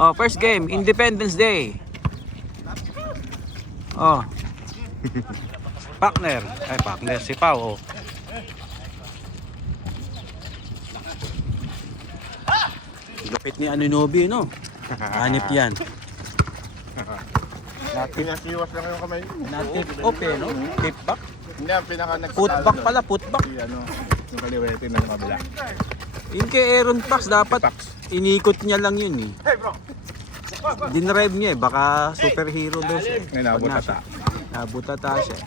Oh, first game, Independence Day. Oh. Partner. Ay, partner si Pao. Oh. Lupit ni Anunobi, no? Hanip yan. Pinasiwas lang yung kamay. Natip off eh, no? Tip back. Hindi, ang pinaka Putback pala, putback. Yung kaliwete na yung kabila. Yung kay Aaron Pax, dapat inikot niya lang yun eh. Dinrive niya eh, baka superhero daw siya. May nabutata. Nabutata siya.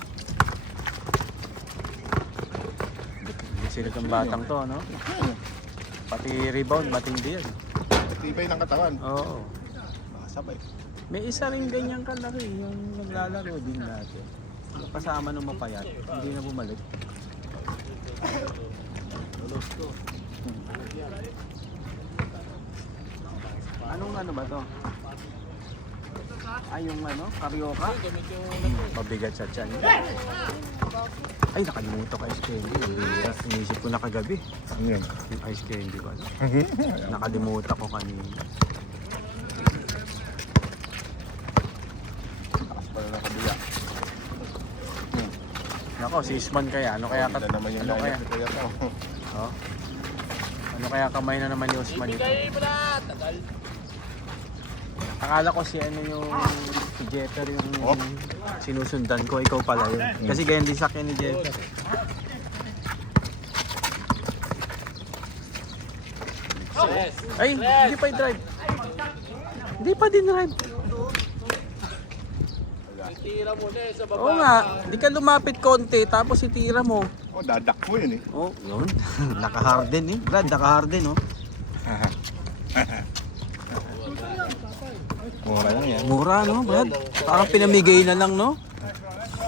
Silit ang batang to, no? Pati rebound, matindi yan. Tibay ng katawan. Oo. Sabay. May isa rin ganyang kalaki, yung naglalaro din natin. Kasama ng mapayat, hindi na bumalik. Anong ano ba to? Ay, yung ano, karyoka? Mabigat sa tiyan. Ay, nakalimutan ko ice candy. Inisip ko na kagabi. Ano yun? Yung ice candy ba? Nakalimutan ko kanina. Takas pala ng kabila. Nako, si Isman kaya. Ano kaya Wala naman yung ano kaya? lineup ni Kuya to. Oh. Ano kaya kamay na naman ni Usman ito? Akala ko si ano yung si Jeter yung sinusundan ko, ikaw pala yun. Kasi ganyan din sa akin ni Jeter. Ay, hindi pa i-drive. Hindi pa din drive. Tira mo na eh sa baba. Oo nga, di ka lumapit konti tapos itira mo. Oh, dadak mo yun eh. Oh, yun. Naka-harden eh. Brad, naka-harden oh. Mura lang yan. Mura no, Brad? Parang pinamigay na lang no?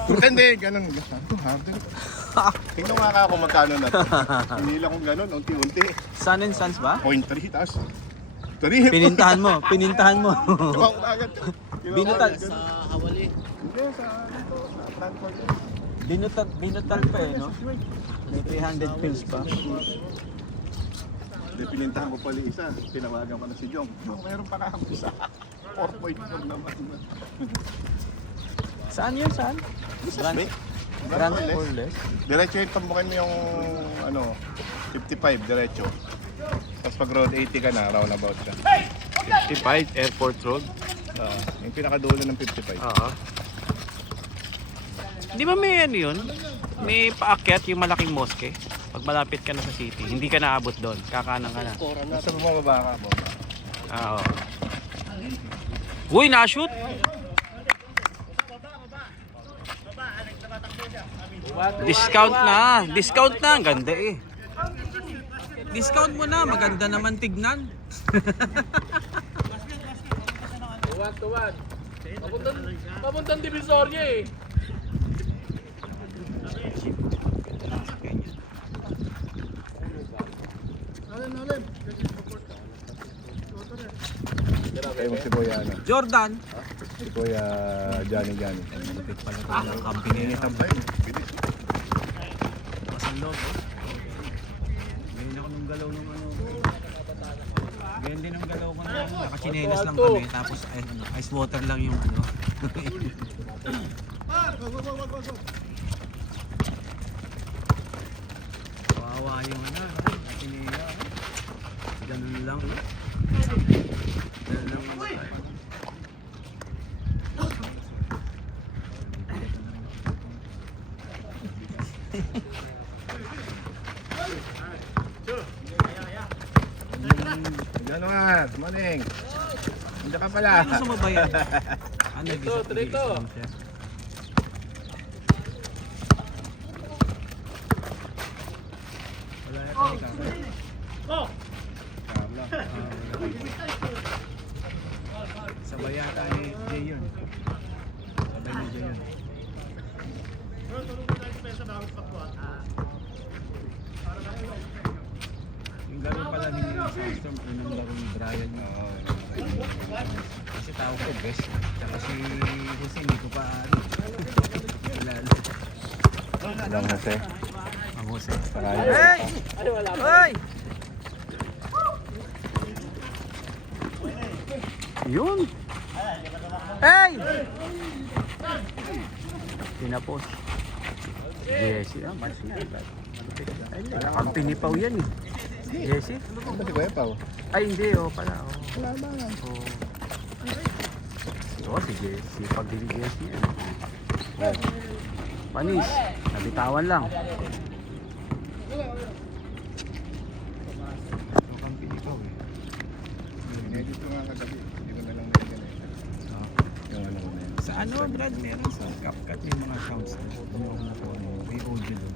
Hindi, ganun. Harden. Tingnan nga ako magkano na to. Hindi lang kung ganun, unti-unti. Sun and Sons ba? 0.3 taas. 3. Pinintahan mo, pinintahan mo. Diba ako agad? Binutal. Sa hawali. Hindi, sa dito, sa Stanford. Binutal pa eh, no? May 300 pills pa. Hindi, pinintahan ko pala isa. Tinawagan ko na si Jong. No, meron pa ako isa. 4.4 naman. Saan yun, saan? Grand, Grand Orles. Diretso yung tambukin mo yung ano, 55, diretso. Tapos pag road 80 ka na, roundabout ka. 55, Airport Road. Yung pinakadulo ng 55. Oo. Di ba may ano yun? May paakyat yung malaking mosque. Pag malapit ka na sa city, hindi ka naabot doon. Kakanan ka na. Nasa bumababa ka po. Oo. Uy, na-shoot! Discount na! Discount na! Ang ganda eh. Discount mo na. Maganda naman tignan. Tuwan. Papuntang Divisoria eh. Kaya mo si Kuya ano? Jordan! Si Kuya Johnny. Ang company niya. Tambay, bilis. Pasang loob, oh. Ganyan ako nung galaw nung ano. Ganyan din ang galaw ko na ano. Nakachinelas lang kami. Tapos ice water lang yung ano. Kawawa yung ano. Chinelas. Ganun lang. Ganun lang. Gano'n nga, maning. Hindi ka pala. Ano gusto mo ba yan? Ano gusto mo? Trito. Wala na tayo kakay. Carla. Sabay yata ni Jay yun. Sabay ni Jay yun. Yung laro pala ni Sandstorm, unang laro ni Brian. Kasi tao ko best. Tsaka si Jose, hindi ko pa ano. Kilala. Lang Jose. Ang Jose. Hey! Ay, wala pa. Hoy! Yun. Hey! Tinapos. Jesse, mas yan. Ay, hindi. Company pa yan eh. Jesse? Ano ba si Kuya Pao? Ay, hindi oh. Pala oh. Wala ba? Oh, si Jesse. Pag din Jesse yan. Panis. Nabitawan lang. Company pa eh. Edit ko nga kagabi. Hindi ko na lang nilagyan eh. Yung ano ko na yun. Sa ano, Brad, meron sa CapCut yung mga accounts na tumawag na po, may audio doon.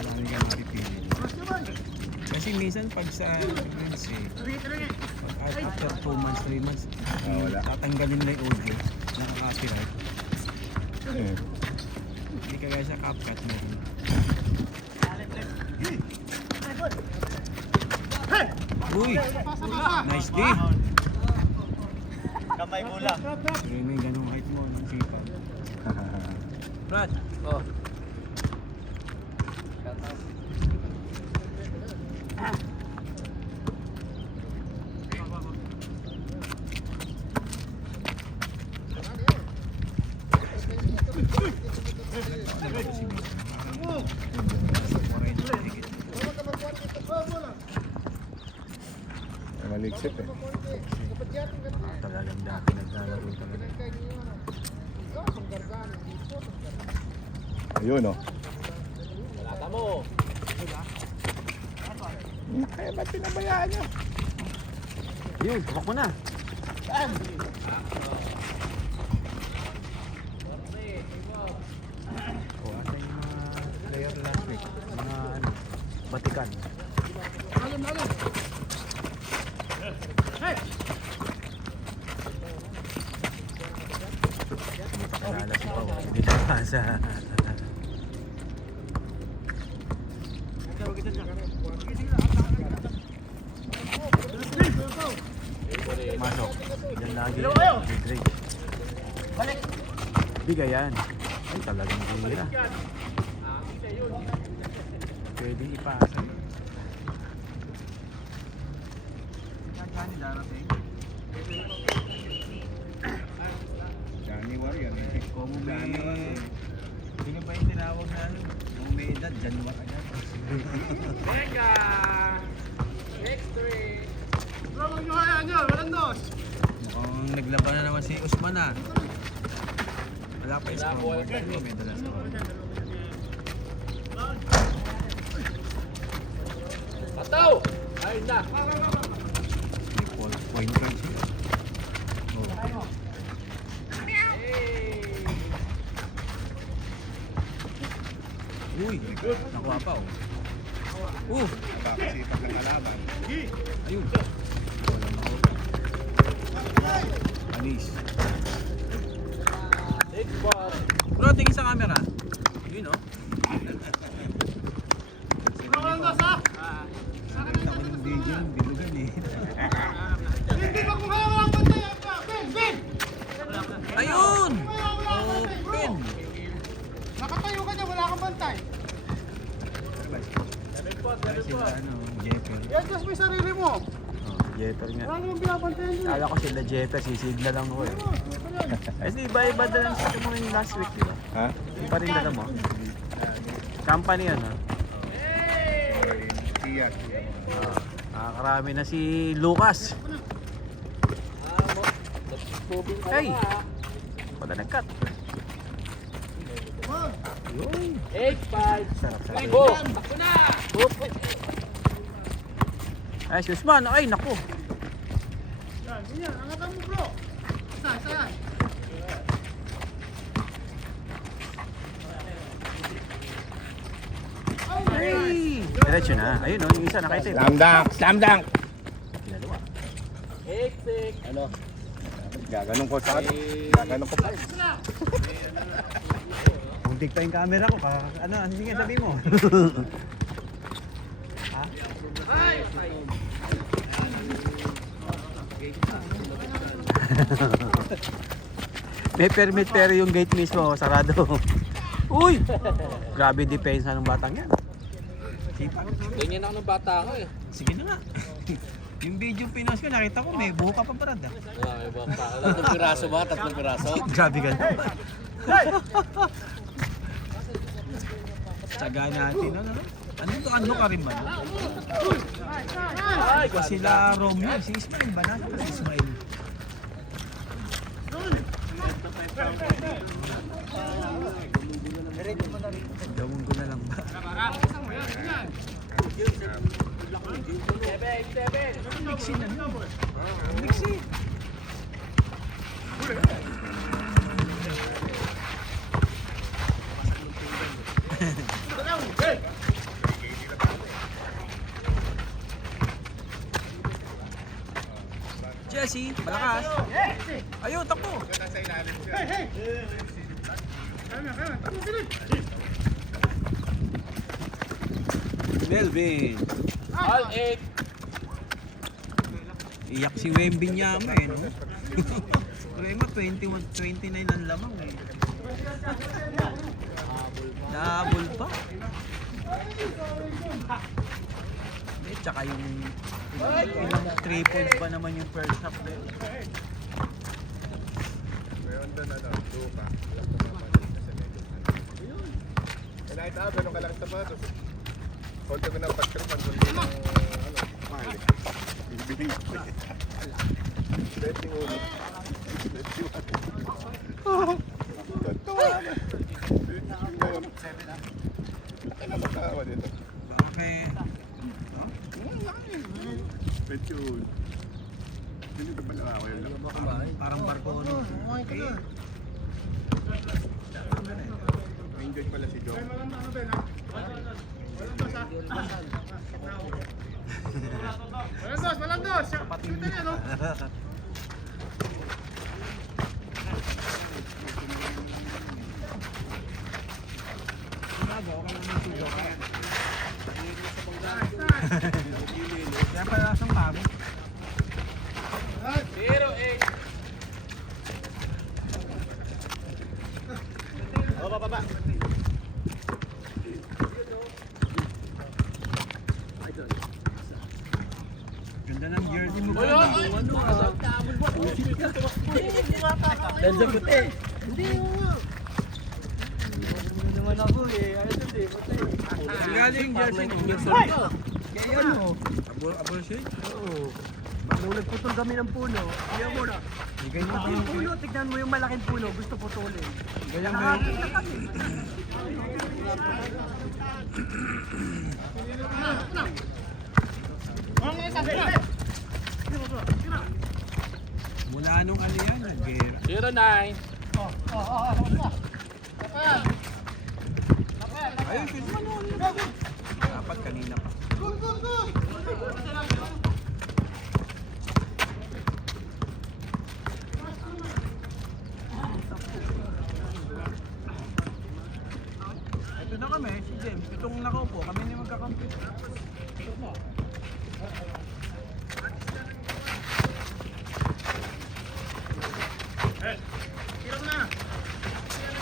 Marami ka makipili. Kasi minsan pag sa reels pag after 2 months, 3 months, wala. tatanggalin na yung audio, naka-copyright. Eh, Hindi kaya sa CapCut meron. Uy! Nice day! Kamay bola. Sige may ganung height mo, ng sipag. Brad! Oh. maliksip eh. Talagang dati naglalaro talaga. Ayun oh. Lata mo. Kaya ba't pinabayaan niya? Yun, tumak mo na. Saan? O, asa yung mga player last week? Mga ano, Batikan. Nakalala si Pao. Hindi na pasa. Masok. Yan lagi. Great. Bigayan. Ay, talagang bihira. Pwede ipasa. January yan eh. Kung may... Sino ba yung tinawag na ano? Kung may edad, January agad. Venga! Next week! Mukhang naglaban na naman si Usman ah. Wala pa yung scoreboard. May dala sa Ataw! Ayun na! Point guard siya. Oh. Uy! Nakuha pa oh. Napakasipag ng kalaban. Ayun. Walang nakuha. Anis. Next ball! Bro, tingin sa camera. Yun oh. Nakita ko yung video yung bilugan eh. Ayun! Open! Nakatayo ka dyan, wala kang bantay. Ay, sila ano, Jepper. Yan, just may sarili mo. Oh, Jepper nga. Wala namang binabantayan dun. Kala ko sila Jepper, sisigla lang ako eh. Kasi iba-iba dala sa mo yung last week, di ba? Ha? Yung pa rin dala mo. Company yan ha. Iyan. Nakakarami na si Lucas. Hey! Wala nag-cut. Yun. 8-5! Sarap sarap. Go! Ako na! Ay, si Usman. Ay, naku. Yan, ganyan. Angatan mo, bro. Isa yan. Ay! Diretso na. Ayun oh, yung isa nakaisip. Slam dunk! Slam dunk! Dalawa. 8-6! Ano? Gaganong ko sa Gaganong ko pa. Muntik pa yung camera ko. Ano nga sabi mo? Ha? May permit pero yung gate mismo sarado. Uy! Grabe depensa ng batang yan. Sipag. Ganyan ako ng bata ako eh. Sige na nga. Yung video pinost ko, nakita ko may buho ka pa Brad ah. Ay, bang pa. Tatlong piraso ba? Tatlong piraso? Grabe ka naman. Tsaga natin, ano? Ano ka rin ba? No? Ay, Sila Romeo, si Ismail ba na? Si Ismail. Gawin ko na lang ba? Mixin na. Mixin. Jesse, malakas. Ayun, takbo. Nasa ilalim siya. Melvin. All 8. Iyak si Wemby niya mo eh, no? Problema, 21, 29 ang lamang eh. Nahabol pa. Eh, tsaka yung 3 points pa naman yung first half na yun. Ngayon doon, lupa. Eh, nakita ka, ganun ka lang sapatos. Hold ko ng pagkripan kung hindi ng, mahal eh. Bibigyan ko eh. 21. 21. Katawa na. Ano matawa dito? Bakit? Petun. Hindi ka pala ako yun lang. Parang barko no? Okay. Enjoy pala si Joe. Walang dos! Shoot na yan, no? Kaya pala lasang kami. 0-8. Baba. Ganda ng jersey mo ba? Ano ah? Danza puti. Sigalo yung jersey mo. Kaya ano? Abol siya? Oo. Nung nagputol kami ng puno, kaya mo na. Ganyan Yung puno, tignan mo yung malaking puno, gusto putulin. Ganyan ba Nakakita na kami. mula nung ano yan? Nag-gera. 0-9. Ayun, shoot mo no. Dapat kanina pa. Ito na kami, si James. Itong nakaupo, kami na magkakampi.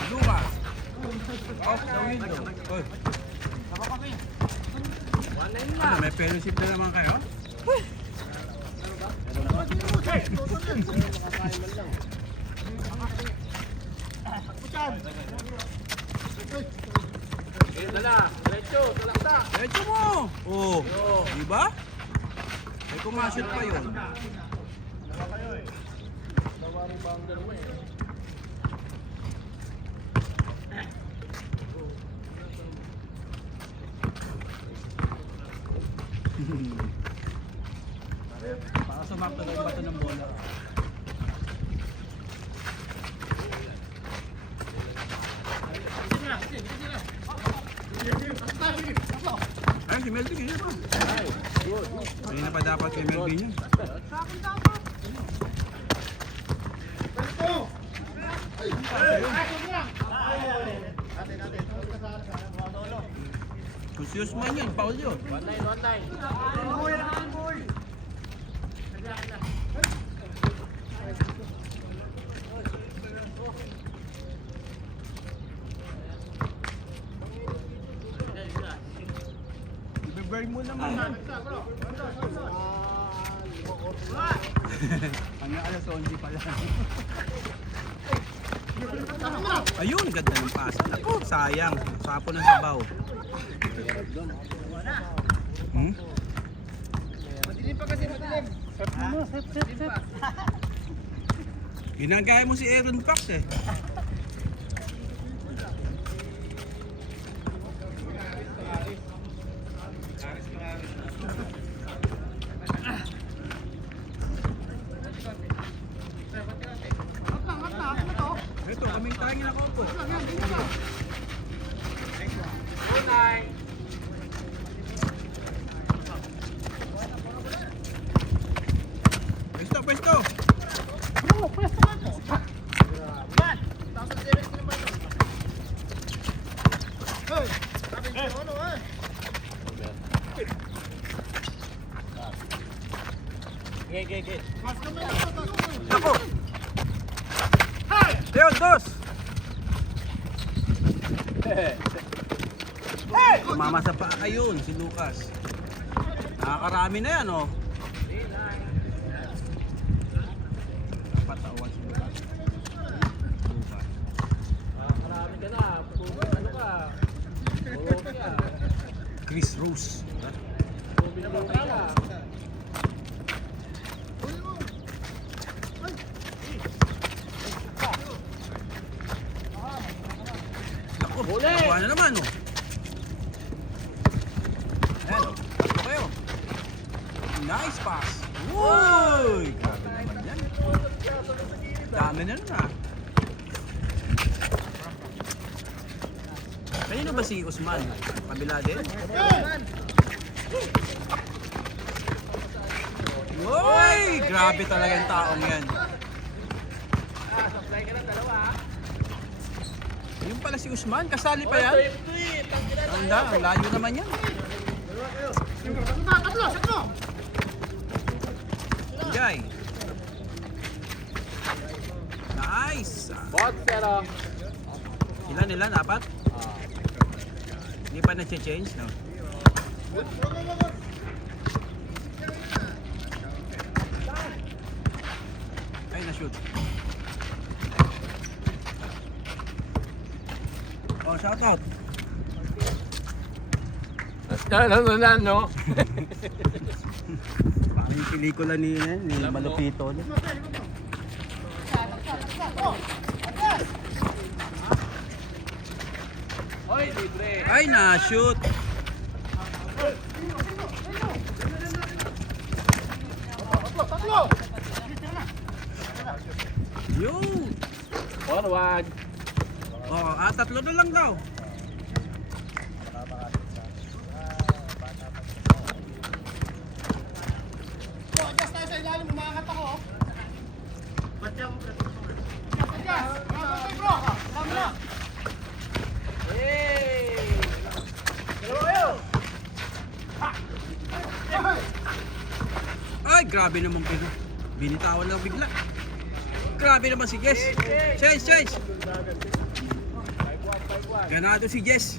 Lucas! Off the window. Oy. Ano, may fellowship na naman kayo? Ayun na lang. Diretso, talakta. Diretso mo! Oo. Di ba? May kumashoot pa yun. Para sumakto daw yung bato ng bola. Ay, si Melvin yun pa. Kanina pa dapat kay Melvin yun. Kusyos man yun, foul yun. 1-9. I-burn mo naman. Hanggang alas 11 pala. Ayun, ganda ng pasa. Ako, sayang. Sapo ng sabaw. Hmm? Ginagaya mo si Aaron Fox eh. Ito, kaming tangin ako po. Unay. Pwesto, pwesto! Ge. Ako! Leon, dos! Tumama sa paa yun, si Lucas. Nakakarami na yan, oh. Patawan si Lucas. Lucas. Marami ka na. Ano ka? Puro ka. Chris Rose. Puro ka. Ako, Huli! nakuha na naman, oh. Ayan, oh. Tatlo kayo. Nice pass. Uy! Grabe naman yan. Dami na nun, ah. Kanino ba si Usman? Kabila din? Uy! Grabe talaga yung taong yan. Supply ka ng dalawa. Yung pala si Usman, kasali pa yan? Ang layo naman yan. Tatlo! Jai. Nice! Bot, pero. Ilan? Apat? Hindi pa na-change, no? Ay, na-shoot. Oh, shout out. Ano na, no? Parang yung pelikula ni Malupito. Hoy, libre. Ay, na-shoot. Yo! 1-1. Oh, tatlo na lang daw. Adjust tayo sa ilalim, umaangat ako. Adjust! Bro! Alam na! Hey! Ay, grabe naman kayo. Binitawan lang bigla. Grabe naman si Jess. Change! Ganado si Jess.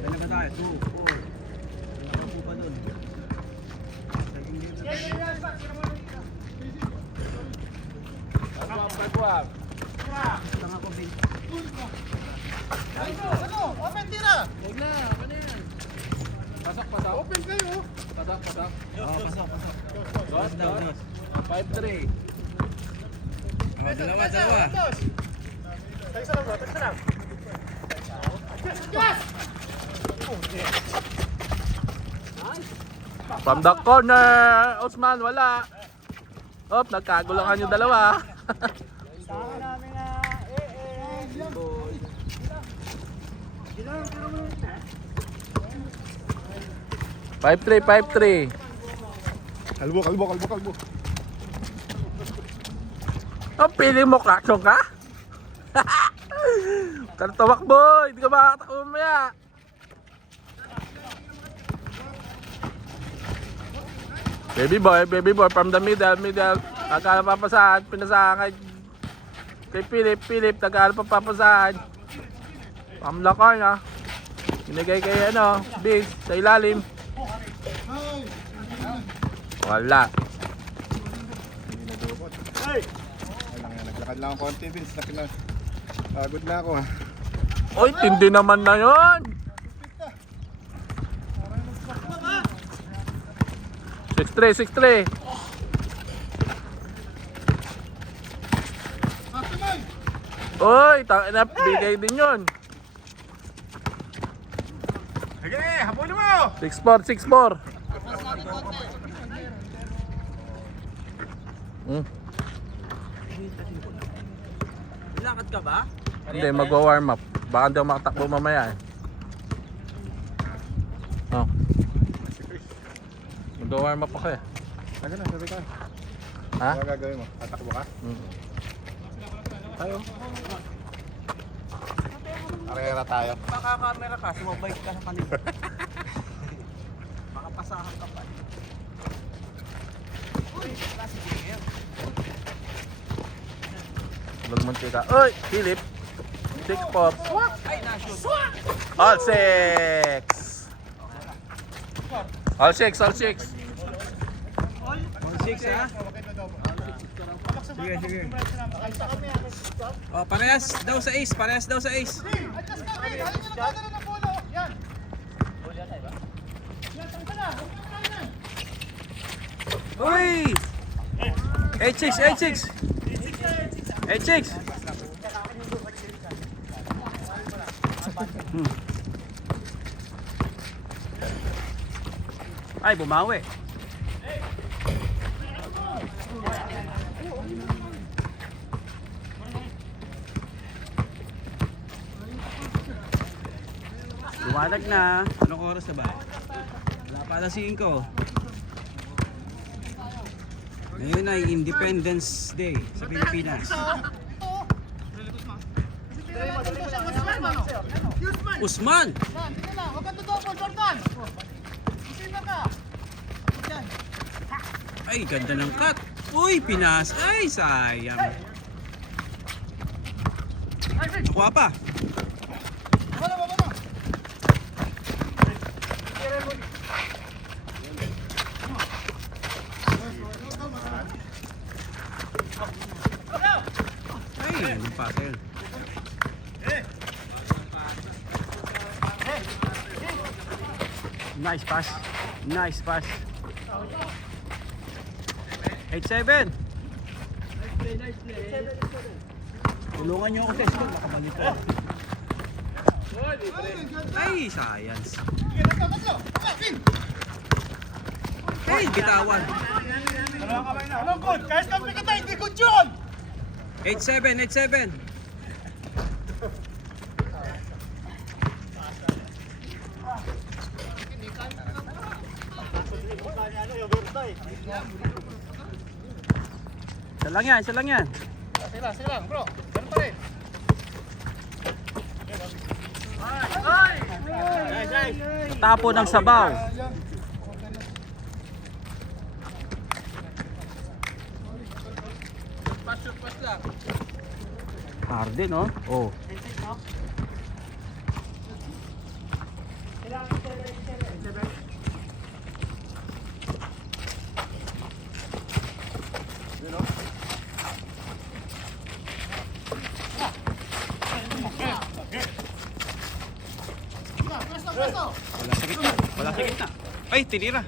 Dala ba tayo? 2, 4. Wala po pa doon. Pagwag. Lang ako, Bin. Ano? Open tira! Huwag na, ano yan? Pasak. Open kayo! Pasak. Oh, pasok. Dos. 5-3. Oh, dalawa. Tagsa lang. Yes! From the corner, Osman, wala. Op, nagkagulangan yung dalawa. Sama namin na 5-3. Kalbo. Oh, piling mo klaksyon ka? Kartawak boy, hindi ka makakatakbo mamaya. Baby boy from the middle. Akala papasahan, pinasahan kay Philip, akala papasahan. Pamlakar na. Binigay kay Bis sa ilalim. Wala. Hindi nadukot. Ay! Lang yan, naglakad lang ako konti, Vince. Pagod na ako ha. Oy, tindi naman na yun. 6-3, 6-3. Oy, na bigay din yun. Sige, habulin mo! 6-4, 6-4. Lakad ka ba? Hindi, magwa-warm up. Baka hindi ako makatakbo mamaya eh. Oh. Magwa-warm up ako eh. Aga na, sabi ka. Ha? Ano gagawin mo? Tatakbo ka? Tayo. Karera tayo. Makakamera ka, sumabay ka sa kanila. Makapasahan ka pa. Lagmantika. Oy, Philip. 6-4. Ay, na-shoot. All 6. All 6, all 6. 6 ha? Sige, sige. Oh, parehas daw sa ace, parehas daw sa ace. Adjust ka, Vin. Halin nyo na tayo ng puno. Yan. Yan, tangka na. Huwag nyo na yan. Uy! 8-6, 8-6. 8-6. Ay, bumawi. Lumalag na. Anong oras na ba? Wala pa alas 5. Ngayon ay Independence Day sa Pilipinas. Usman! Yan, dito na. Huwag kang dudobol, Jordan. Isipin ka. Yan. Ay, ganda ng cut. Uy, Pinas. Ay, sayang. Nakuha pa. Wala, wala, wala. Ay, yung pasa yun. Nice pass. Nice pass. 8-7. Tulungan nyo ako sa school. Nakabalik ko. Ay, sayang. Sige, let's go, let's go. Okay, Vin. Ay, bitawan. Anong good? Kahit kami ka tayo, hindi good yun. 8-7, 8-7. Isa lang yan, isa lang yan. Sige lang, bro. Ganun pa rin. Tapo ng sabaw. Harden, no? Oh. Presto, presto. Wala sa gitna. Wala sa gitna. Ay, tinira.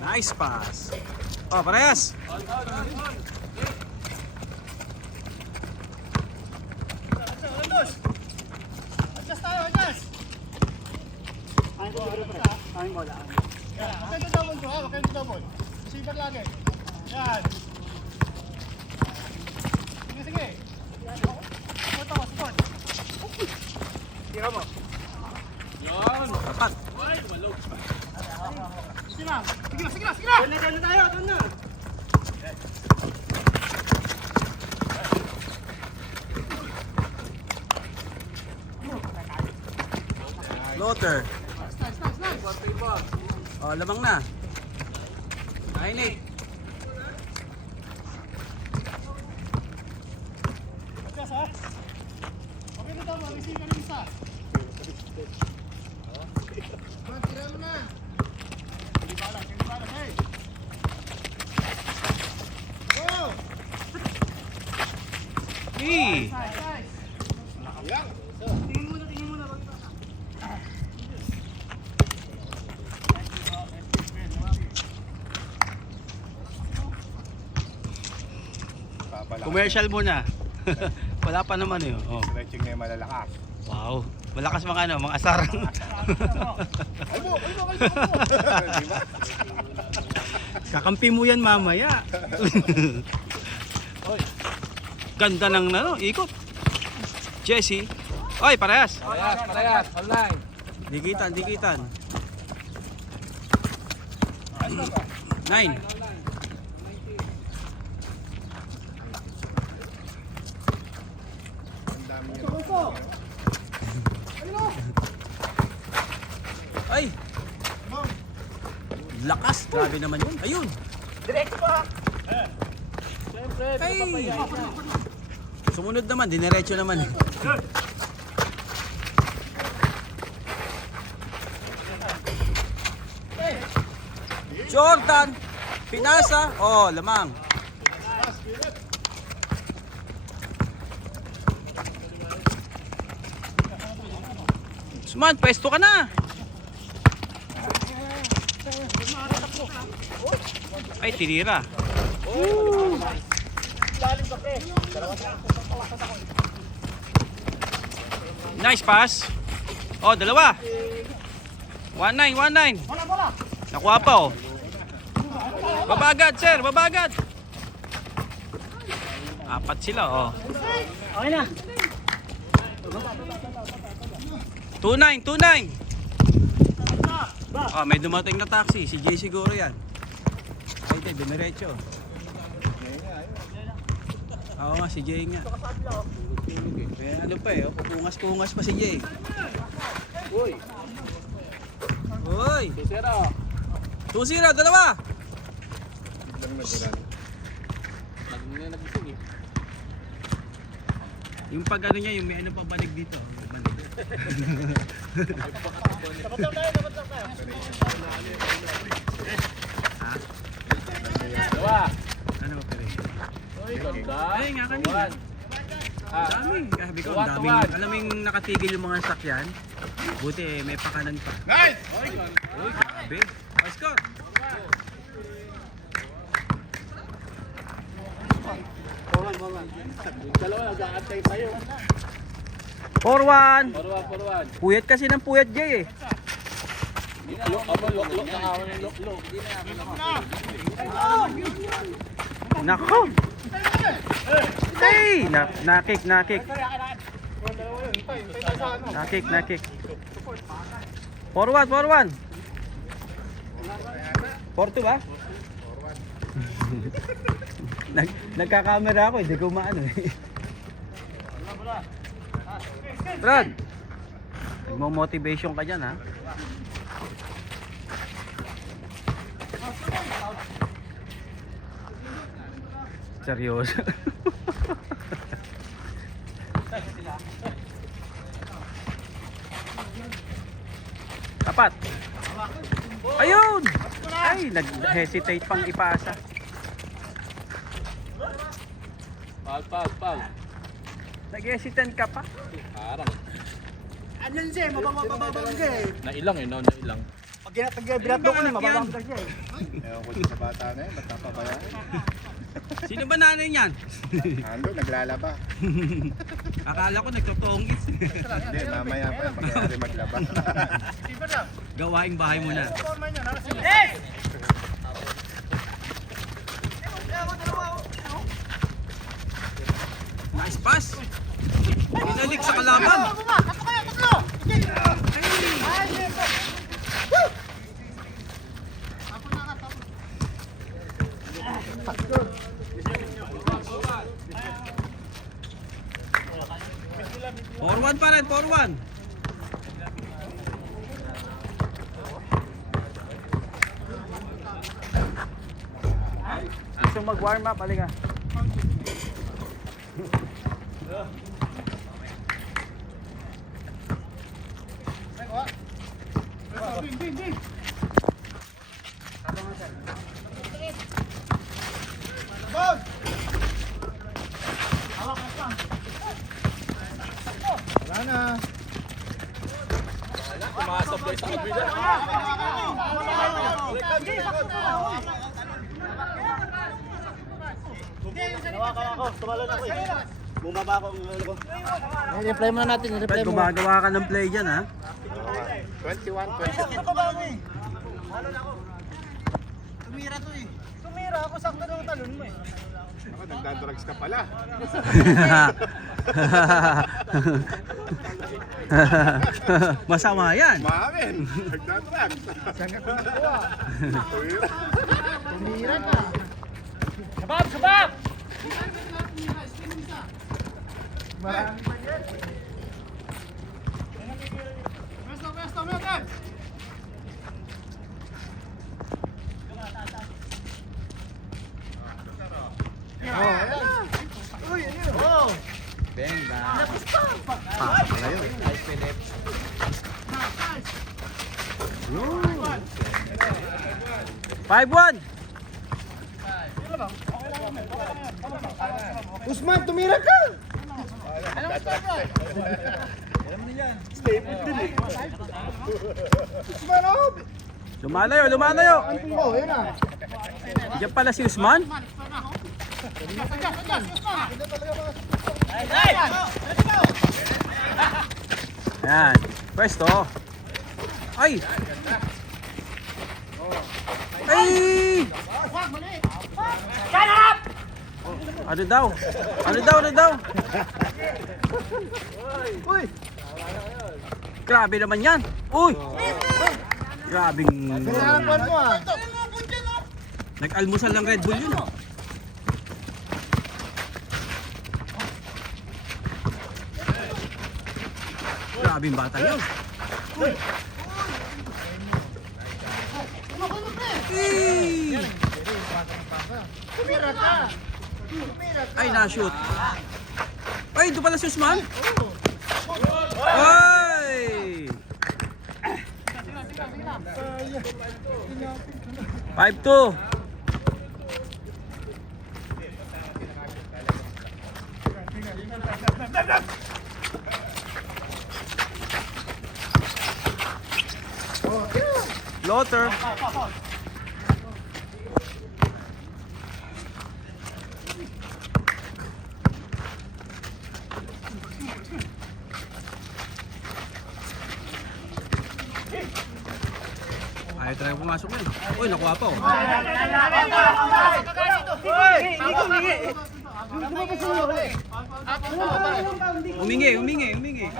Nice pass. Oh, parehas. Adjust tayo, adjust. Yan, huwag kayong dudobol, bro. Huwag kayong dudobol. Sipag lagi. Yan. Sige, sige. Support ako, support. Tira mo. Dapat. Sige lang. Sige lang, sige lang, sige lang. Doon na tayo, doon na. Floater. Nice, nice, nice. Oh, lamang na. Ay, Nate. Jesse! Papala. Commercial muna. Wala pa naman eh. Oh. Stretching na yung malalakas. Wow. Malakas mga ano, mga asarang. Ay mo. Di ba? Kakampi mo yan mamaya. Ganda ng ano, ikot. Jesse. Oy, parehas. Parehas. Online. Dikitan. 9. Ang dami niya. Ay! Lakas! Grabe naman yun. Ayun! Diretso pa. Ay! Sumunod naman, dinerecho naman. Jordan! Pinasa! Oh, lamang. Suman, pwesto ka na! Ay, tinira. Nice pass. Oh, dalawa. 1-9. Nakuha pa oh. Babagad, sir. Babagad. 4 sila oh. Okay na. 2-9. Ah, may dumating na taxi. Si Jay siguro yan. Ay, di, dumiretso. Oo nga, si Jay nga. Eh, ano pa eh, pupungas-pungas pa si Jay. Uy! 2-0, dalawa! Biglang natural. Yung pag ano niya, yung may ano pa banig dito. Banig. Ano ba pala? Ay, nga kanina. Dami. Sabi ko, ang daming, alam mo yung nakatigil yung mga sakyan. Buti eh, may pakanan pa. Nice! Uy, grabe. Let's go. Dalawa, nag-aantay tayo. 4-1. Puyat kasi ng puyat Jay eh. Nako. Hey, nakik. Nakik. 4-1. 4-2 ba? Nagkakamera ako, hindi ko maano eh. Brad, nagmo-motivation ka dyan ha. Seryoso. Tapat. Ayun! Ay, nag-hesitate pang ipasa. Pag. Nag-hesitant ka pa? Anyan siya, mababang siya eh. Nailang eh, no? Nailang. Pag binabdo ko niya, mababang siya eh. Ewan ko sa bata na yun, ba't napabayaan? Sino ba nanay niyan? Ando, naglalaba. Akala ko nagtotongis. Hindi, mamaya pa yan, pagkakari maglaba. Gawaing bahay mo na. Nice pass. Binalik sa kalaban. Forward pa rin, forward. Gusto mag-warm up, halika. I-reply muna natin, i-reply Fred, mo. gumagawa ka ng play dyan, ha? 21, 22. Tumira to eh. Tumira ako, sakto ng talon mo eh. Ako, nagdadrugs ka pala. Masama yan. Maamin, nagdadrugs. Saan ka kumikuha? Tumira. Tumira ka. Sabab! Sabab! Marami pa yan. Pesto, Megan! Uy, ano yun? Oh! Bang, bang. Pasok na yun. Nice, Philip. 5-1! Usman, tumira ka! Usman, oh! Lumalayo, lumalayo! Oh, yun na. Diyan pala si Usman. Ayan. Pwesto. Ay! Ay! Ano daw? Ano daw? Ano daw? Uy! Grabe naman yan. Uy! Grabing... Pinaharapan mo ah. Nag-almusal ng Red Bull yun. Grabing bata yun. Hey! Tumira ka! Ay, na-shoot. Ay, ito pala si Usman. Ay! 5-2. Lotter. Ayaw talaga pumasok yun. Uy, nakuha pa oh. Humingi, humingi, humingi.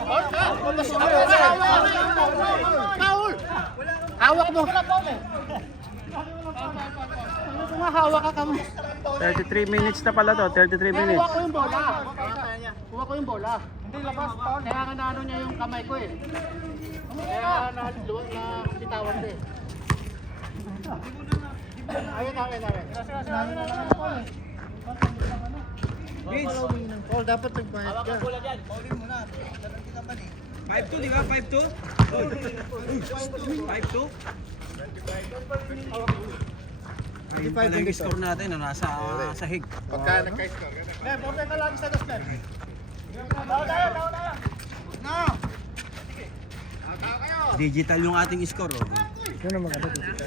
Paul! Hawak mo! Hawak ka kamo. 33 minutes na pala to, 33 minutes. Kuha ko yung bola. Kuha ko yung bola. Hindi labas, Paul. Kaya nga naano niya yung kamay ko eh. Kaya bitawan ko eh. Ayun, ayun. Paul, dapat nagbayad ka. 5-2, di ba? 5-2? 5-2? Ayun pala yung score natin, nasa sahig. Pagka nagka-score, Eh, bombe ka lagi sa gaskan. Daw tayo. No! Digital yung ating score. Oh. Yun ang maganda dito.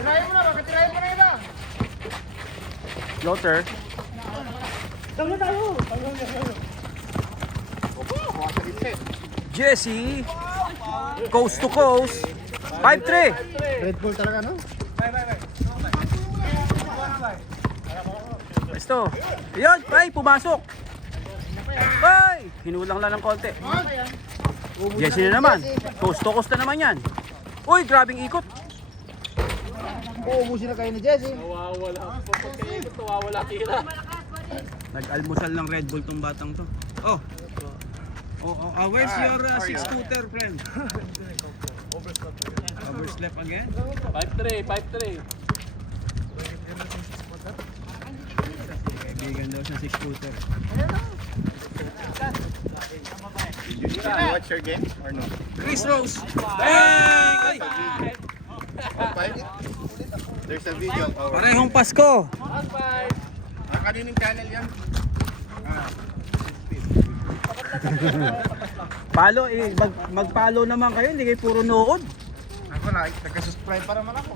Tirahin mo na, bakit tirahin mo na yun? Lotter. Tama tayo! Jesse. Coast to coast. 5-3. Red Bull talaga, no? Ito. Ayun, ay, pumasok. Ay, hinulang lang ng konti. Jesse na naman. Coast to coast na naman yan. Uy, grabing ikot. Uubusin na kayo ni Jesse. Nag-almusal ng Red Bull tong batang to. Oh. Where's your 6-footer friend? Overslap again? 5-3. Kaibigan daw sa 6-footer. Did you watch your game or no? Chris Rose! Hey! Five? There's a video of our... Parehong Pasko! Kanining channel yan? Palo eh, magpalo naman kayo, hindi kayo puro nood. Ako na, nagka-subscribe pa naman ako.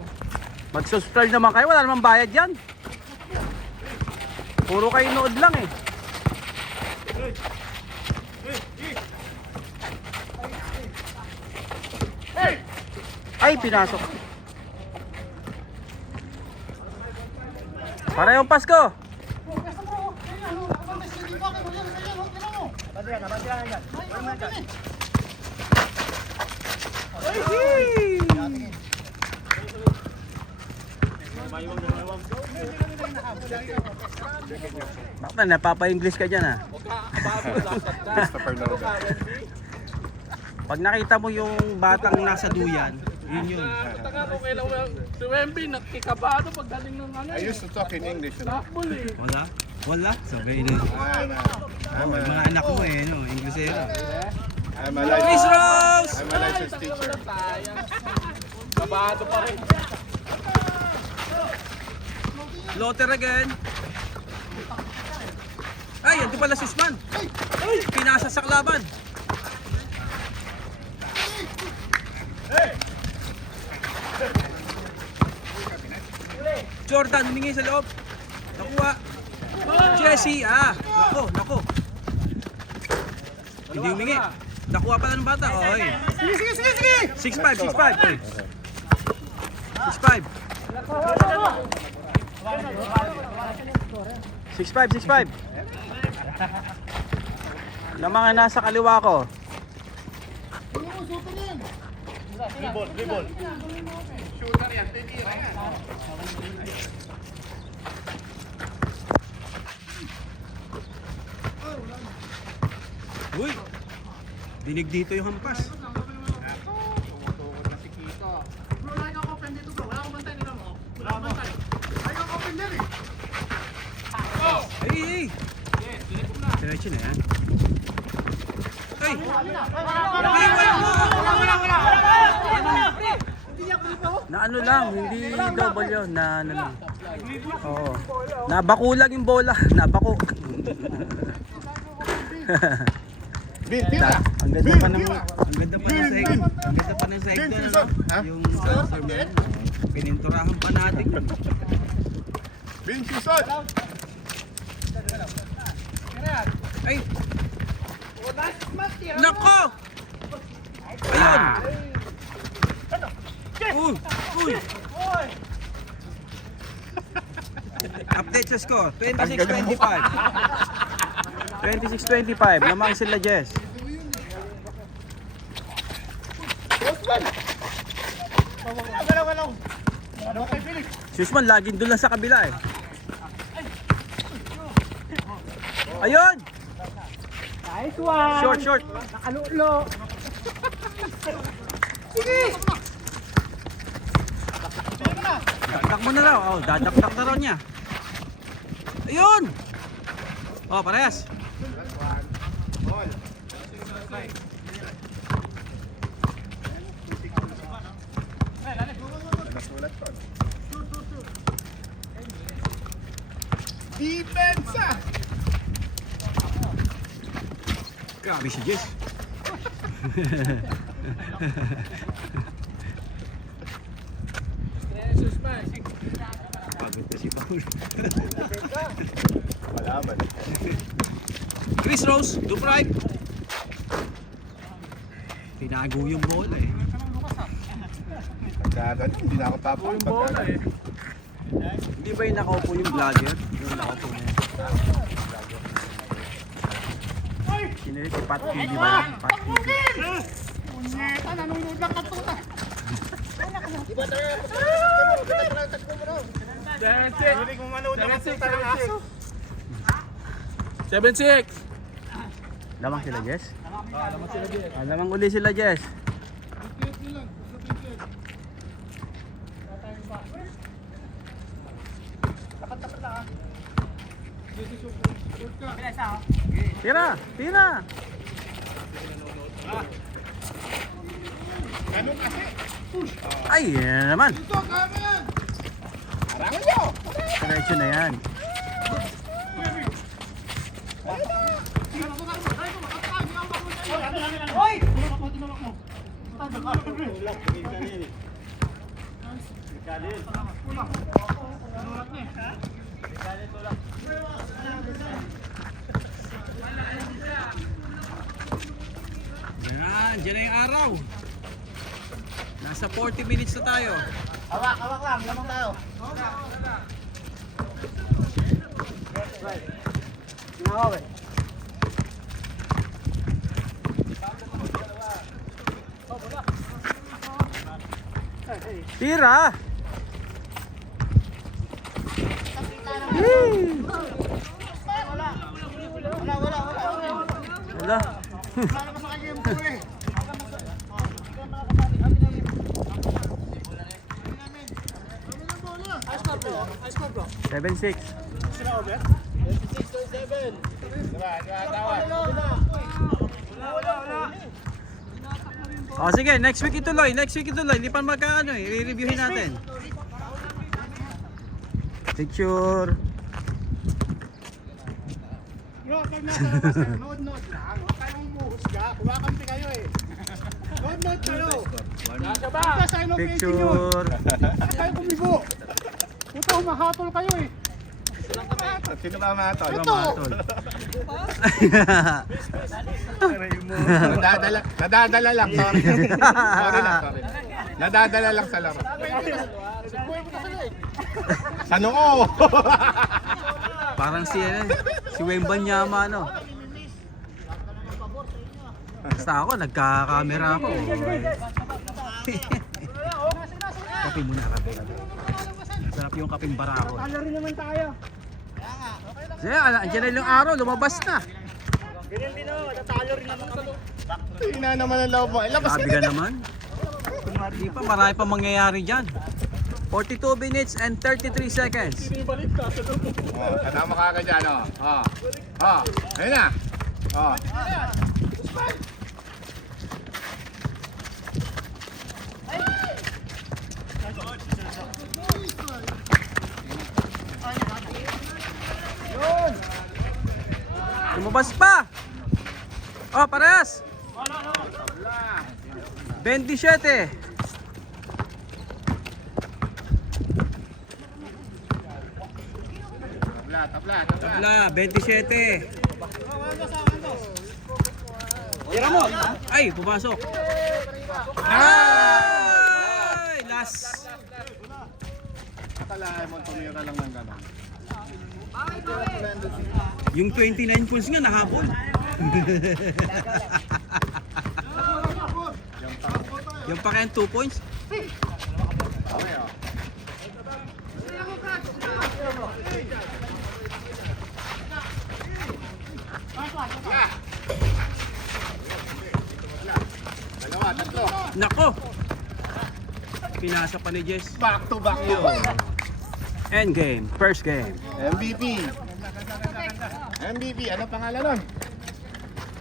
Mag-subscribe naman kayo, wala namang bayad yan. Puro kayo nood lang eh. Ay, pinasok. Parehong Pasko. Bakit na, napapa-English ka dyan ah. Christopher Nolan. Pag nakita mo yung batang nasa duyan, yun yun. Si Wemby, nakikabado pagdating ng ano. I used to talk in English. You know? Takbol eh. Wala? Wala? Sabay na. I'm Oh, a, mga anak mo eh, no? Inglesero. I'm a Miss licensed, Rose! I'm a licensed teacher. Sayang. Kabado pa rin. Lotter again. Ay, ito pala si Usman. Ay, pinasa sa kalaban. Jordan, humingi sa loob. Nakuha. Jesse, nako. Hindi humingi. Nakuha pala ng bata. Oy. Sige. 6'5". Oy. 6'5". 6'5". Na mga nasa kaliwa ko. Uy! Dinig dito yung hampas. Ay! Diretso na yan. Ay! Na ano lang, hindi double yun. Na ano lang. Oo. Nabako lang yung bola. Nabako. Bin, tira! Ang ganda pa ng second. Ang ganda pa ng second ano? Ha? Yung transfer mo. Pininturahan pa natin. Bin, susod! Ay! Nako! Ayun! Uy! Update sa score. 26-25. 26-25. Lamang sila Jess. Si Usman laging doon lang sa kabila eh. Ayun! Nice one. Short. Nakalulo. Dadak mo na raw. Oh, dadakdak na raw niya. Ayun! Oh, parehas. Depensa! Grabe si Jess. Pagod na si Paul. Malaman. Chris Rose, do right. Tinago yung bola eh. Pagkagan, hindi na ako tapos. Yung bola eh. Hindi ba yung nakaupo yung vlogger? Yung nakaupo niya. Sino yun? Si Pat TV ba yun? Pat TV. Punyeta, nanonood lang ka tuta. 7-6. Lamang sila Jess? Lamang uli sila Jess. Tira! Ay, yan naman. Diretso na yan. Hoy! Tinulak mo. Diyan na yung araw. Nasa 40 minutes na tayo. Hawak lang. Lamang tayo. Tira! Wala. Wala sa kanya yung buwi. 7-6. O sige, next week ituloy. Hindi pa magkaano eh. I-reviewin natin. Picture. Bro, pag nasa labas kayo, nood lang. Huwag kayong umuhusga. Kumakampi kayo eh. Nood kayo. Punta sa inong page nyo. Picture. Huwag kayo kumibo. Puta, humahatol kayo eh. Sino ba matol? Ito. Nadadala lang, sorry. Sorry. Nadadala lang sa laro. Sa noo! Parang si Wembanyama no. Basta ako, nagka-camera ako. Kape muna, kape. Sarap yung kapeng barako. Talo rin naman tayo. Sige, andyan na yung araw, lumabas na. Ganyan din o, natalo rin naman kami. Ina naman ang loob mo. Labas Sabi ka naman. Hindi pa, marami pa mangyayari dyan. 42 minutes and 33 seconds. Oh, kasama ka dyan, oh. Ayun na. Oh. Lumabas pa! Oh, parehas! 27. Tabla. Tabla, 27. Tira mo! Ay, pumasok. Ay! Last. Akalain mo, tumira lang ng gano'n. Yung 29 points nga nahabol. Yung pa kaya 2 points. Okay, oh. Dalawa, tatlo. Nako! Pinasa pa ni Jess. Back to back yun. End game, first game. MVP, ano pangalan nun?